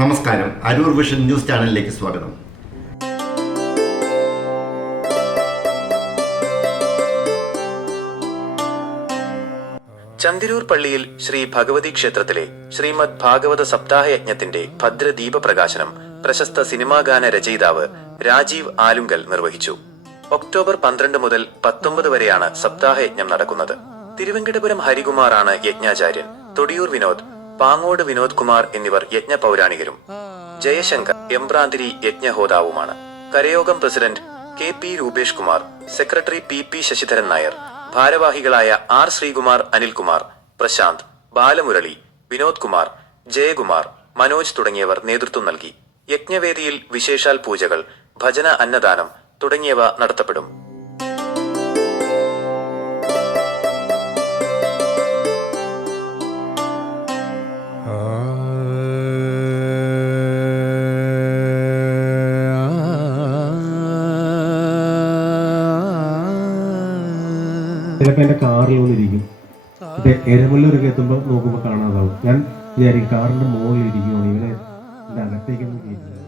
നമസ്കാരം, Aroor vision news ചാനലിലേക്ക് സ്വാഗതം. ചന്ദിരൂർ പള്ളിയിൽ ശ്രീ ഭഗവതി ക്ഷേത്രത്തിലെ ശ്രീമദ് ഭാഗവത സപ്താഹയജ്ഞത്തിന്റെ ഭദ്രദീപ പ്രകാശനം പ്രശസ്ത സിനിമാഗാന രചയിതാവ് രാജീവ് ആലുങ്കൽ നിർവഹിച്ചു. ഒക്ടോബർ 12 മുതൽ 19 വരെയാണ് സപ്താഹയജ്ഞം നടക്കുന്നത്. തിരുവെങ്കടപുരം ഹരികുമാറാണ് യജ്ഞാചാര്യൻ. തൊടിയൂർ വിനോദ്, പാങ്ങോട് വിനോദ് കുമാർ എന്നിവർ യജ്ഞ പൗരാണികരും. ജയശങ്കർ എംബ്രാന്തിരി യജ്ഞഹോതാവുമാണ്. കരയോഗം president KP Rupesh Kumar, secretary PP Sasidharan Nair, ഭാരവാഹികളായ R ശ്രീകുമാർ, അനിൽകുമാർ, പ്രശാന്ത്, ബാലമുരളി, വിനോദ് കുമാർ, ജയകുമാർ, മനോജ് തുടങ്ങിയവർ നേതൃത്വം നൽകി. യജ്ഞവേദിയിൽ വിശേഷാൽ പൂജകൾ, ഭജന, അന്നദാനം തുടങ്ങിയവ നടത്തപ്പെടും. ചിലപ്പോൾ എൻ്റെ കാറിൽ വന്നിരിക്കും. എരമല്ലൂരൊക്കെ എത്തുമ്പോൾ നോക്കുമ്പോൾ കാണാതാവും. ഞാൻ വിചാരിക്കും കാറിൻ്റെ മുകളിൽ ഇരിക്കുകയാണ്, ഇവനെ എൻ്റെ അകത്തേക്കൊന്നും കേട്ടില്ല.